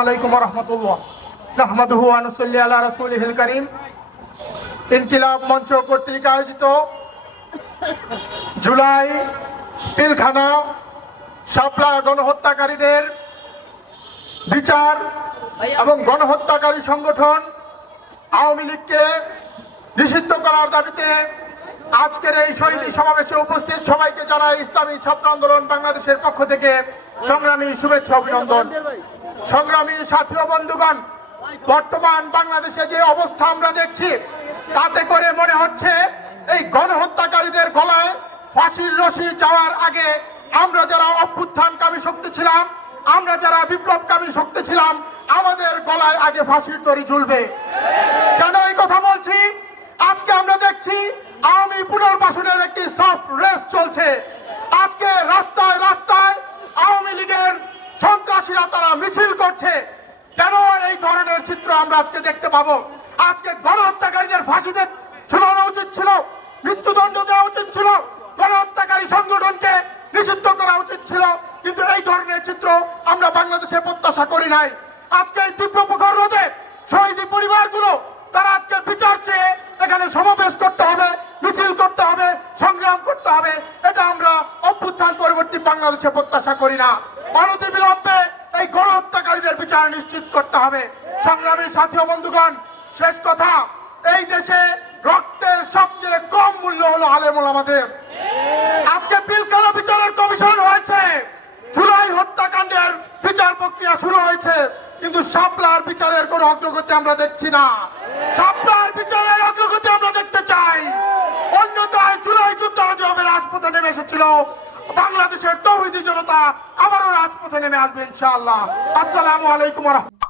আলাইকুম করিম। ইনকিলাব মঞ্চ কর্তৃক আয়োজিত জুলাই গণহত্যাকারীদের বিচার এবং গণহত্যাকারী সংগঠন আওয়ামী লীগকে নিষিদ্ধ করার দাবিতে আজকের এই শহীদ সমাবেশে উপস্থিত সবাইকে জানাই ইসলামী ছাত্র আন্দোলন বাংলাদেশের পক্ষ থেকে সংগ্রামী শুভেচ্ছা অভিনন্দন। সংগ্রামী সাথী ও বন্ধুগণ, বর্তমান বাংলাদেশে যে অবস্থা আমরা দেখছি, তাতে করে মনে হচ্ছে এই গণহত্যাকারীদের গলায় ফাঁসির রশি যাওয়ার আগে আমরা যারা অভ্যুত্থানকামী শক্তি ছিলাম, আমরা যারা বিপ্লবকামী শক্তি ছিলাম, আমাদের গলায় আগে ফাঁসির তরি ঝুলবে। কেন এই কথা বলছি? আজকে আমরা দেখছি আওয়ামী পুনর্বাসনের একটি সফট রেস চলছে। সন্ত্রাসীরা তারা মিছিল করছে, কেন এই ধরনের চিত্র আমরা আজকে দেখতে পাবো? আজকে গণহত্যাকারীদের ফাঁসিতে ঝুলানো উচিত ছিল, মৃত্যুদণ্ড দেওয়া উচিত ছিল, গণহত্যাকারী সংগঠনকে নিষিদ্ধ করা উচিত ছিল, কিন্তু এই ধরনের চিত্র আমরা বাংলাদেশে প্রত্যাশা করি নাই। আজকে এই তীব্র প্রখর রোধে শহীদ পরিবারগুলো, তারা আজকে বিচার চেয়ে এখানে সমাবেশ করতে হবে, মিছিল করতে হবে, সংগ্রাম করতে হবে, এটা আমরা অভ্যুত্থান পরবর্তী বাংলাদেশে প্রত্যাশা করি না। অনতি বিলম্বে এই গণহত্যাকারীদের বিচার নিশ্চিত করতে হবে। সংগ্রামী সাথী বন্ধুগণ, শেষ কথা, এই দেশে রক্তের সবচেয়ে কম মূল্য হলো আলেমুল আমাদের আজকে পিলখানা বিচারের কমিশন হয়েছে। জুলাই হত্যাকাণ্ডের বিচার প্রক্রিয়া শুরু হয়েছে, কিন্তু শাপলার বিচারের কোনো অগ্রগতি আমরা দেখছি না। শাপলার বিচারের অগ্রগতি আমরা দেখতে চাই। অন্যথায় জুলাই যুদ্ধরা যেভাবে রাজপথে নেমে এসেছিল। বাংলাদেশের তৌহিদি জনতা রাজপথে নেমে আসবে ইনশাআল্লাহ। আসসালামু আলাইকুম রহমতুল্লাহ